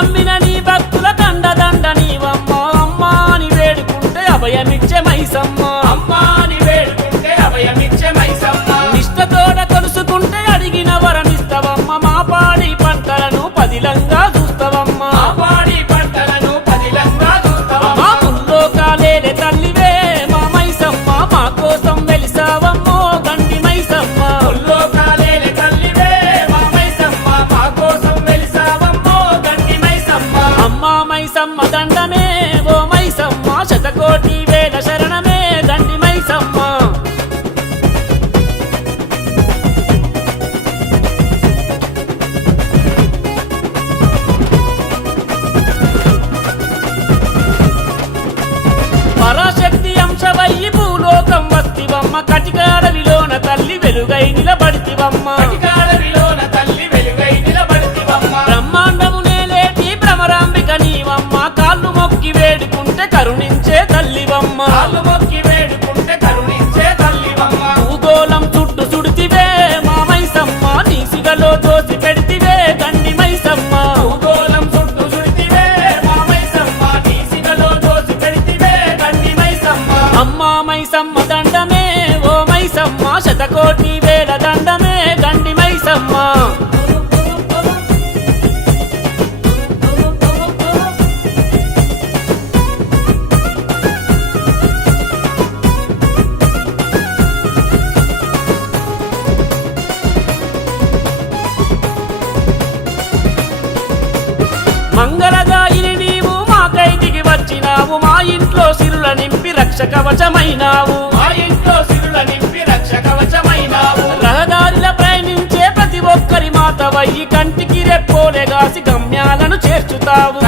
నమ్మిన నీ భక్తుల దండ నీవమ్మ అమ్మా అని వేడుకుంటే అభయమిచ్చే మైసమ్మ అమ్మా అని వేడుకుంటే అభయమిచ్చే మైసమ్మ నిష్టతోడ కొలుసుకుంటే అడిగిన వరమిస్తవమ్మ మా పాడి పంటలను పదిలంగా చూస్తవమ్మ మా పాడి పంటలను పదిలంగా చూస్తావమ్మ మా ముల్లోకాలేలే తల్లివే మా మైసమ్మ మా కోసం వెలిసావమ్మో గండి మైసమ్మ ముల్లోకాలేలే తల్లివే మా మైసమ్మ మా కోసం వెలిసావమ్మో గండి మైసమ్మ అమ్మా మైసమ్మ దండమే ఓ మైసమ్మ శతకోటి వేల శరణమే దండి మైసమ్మ పరాశక్తి అంశవయ్యి భూలోకం వస్తివమ్మ కటికాడవిలోన తల్లి వెలుగై నిలబడితివమ్మ అధికారవిలోన తల్లి వెలుగై నిలబడితివమ్మ బ్రహ్మాండము నేలేటి భ్రమరాంబిక నీవమ్మ కాళ్ళు మొక్కి వేడుకుంటే కరుణించే తల్లివమ్మ కాళ్ళు మొక్కి వేడుకుంటే కరుణించే తల్లివమ్మ భూగోళం చుట్టూ సుడితివే మా మైసమ్మ నీ సిగలో దోసి పెడితివే గండి మైసమ్మ భూగోళం చుట్టూ చుడితివే మా మైసమ్మ నీ సిగలో దోసి పెడితివే గండి మైసమ్మ అమ్మా మైసమ్మ దండమే ఓ మైసమ్మ శతకోటి వేల దండమే గండి మైసమ్మ మంగళదాయిని నీవు మాకై దిగి వచ్చినావు మా ఇంట్లో సిరుల నింపి రక్ష కవచమైనావు మా ఇంట్లో సిరుల నింపి రక్ష కవచమైనావు రహదారిల ప్రయాణించే ప్రతి ఒక్కరి మాతవయ్యి కంటికి రెప్పోలెగాసి గమ్యాలను చేర్చుతావు